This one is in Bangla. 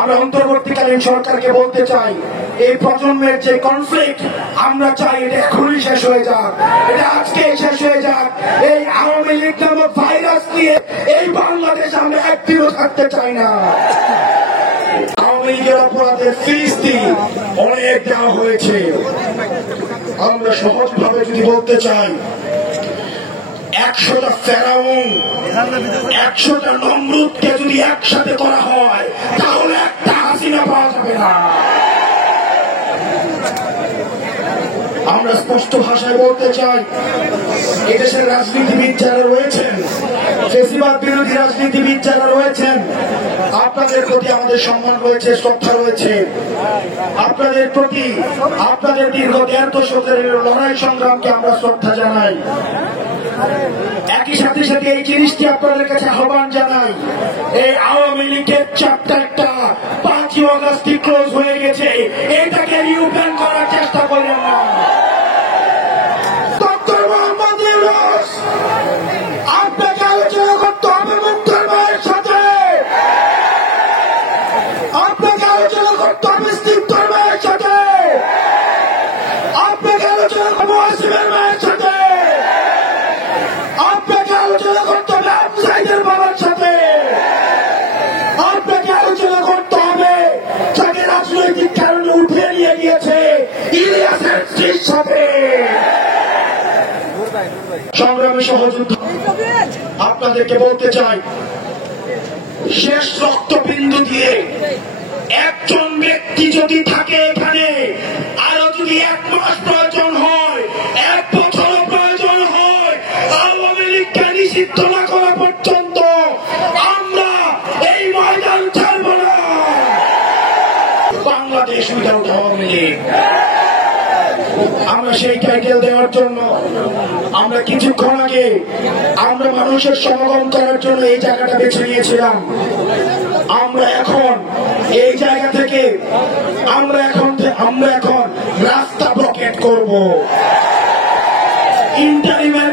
আমরা অন্তর্বর্তীকালীন সরকারকে বলতে চাই, এই প্রজন্মের যে কনফ্লিক্ট আমরা চাই এটা এখনই শেষ হয়ে যাক, এটা আজকে শেষ হয়ে যাক। এই আওয়ামী লীগ নামক ভাইরাস নিয়ে এই বাংলাদেশ আমরা একদিনও থাকতে চাই না। আওয়ামী লীগের অপরাধের ফিরিস্তি অনেক দেওয়া হয়েছে। আমরা সহজভাবে যদি বলতে চাই, 100টা ফেরাউন 100টা নমরুদকে যদি একসাথে করা হয় তাহলে একটা হাসিনা পাওয়া যাবে না। আমরা স্পষ্ট ভাষায় বলতে চাই, এদেশের রাজনীতিবিদ যারা রয়েছেন, ফেসিবাদ বিরোধী রাজনীতিবিদ যারা রয়েছেন, আপনাদের প্রতি আমাদের সম্মান রয়েছে, শ্রদ্ধা রয়েছে। আপনাদের প্রতি আপনাদের দীর্ঘ 1.5 দশকের লড়াই সংগ্রামকে আমরা শ্রদ্ধা জানাই। একই সাথে সাথে এই জিনিসটি আপনাদের কাছে আহ্বান জানাই, এই আওয়ামী লীগের চ্যাপ্টারটা 5ই আগস্ট ক্লোজ হয়ে গেছে, এটাকে রিওপেন করার চেষ্টা করেন না। ডক্টর মোহাম্মদ ইউনূস, আপনাকে আলোচনা করতে হবে মুক্তির মায়ের সাথে, আপনাকে আলোচনা করতে হবে স্নিগ্ধর মায়ের সাথে, আপনাকে আলোচনা করতে হবে ওয়াসিমের মায়ের সাথে, আপনাকে আলোচনা করতে হবে আবুসাইদের বাবার সাথে, আপনাকে আলোচনা করতে হবে যাকে রাজনৈতিক কারণে উঠিয়ে নিয়ে গিয়েছে ইলিয়াসের স্ত্রীর সাথে। সংগ্রামী সহযোদ্ধা, আপনাদেরকে বলতে চাই, শেষ রক্তবিন্দু দিয়ে একজন ব্যক্তি যদি থাকে এখানে, আরো যদি 1 মাস প্রয়োজন হয়, 1 বছর প্রয়োজন হয়, আওয়ামী লীগকে নিষিদ্ধ না করা পর্যন্ত আমরা এই ময়দান ছাড়ব না। বাংলাদেশ উইদাউট আওয়ামী লীগ। আমরা সেই টাইটেল দেওয়ার জন্য আমরা কিছুক্ষণ আগে আমরা মানুষের সমাগম করার জন্য এই জায়গাটা বেছে নিয়েছিলাম। আমরা এখন এই জায়গা থেকে আমরা এখন রাস্তা ব্লকেট করব। ইন্টারিমের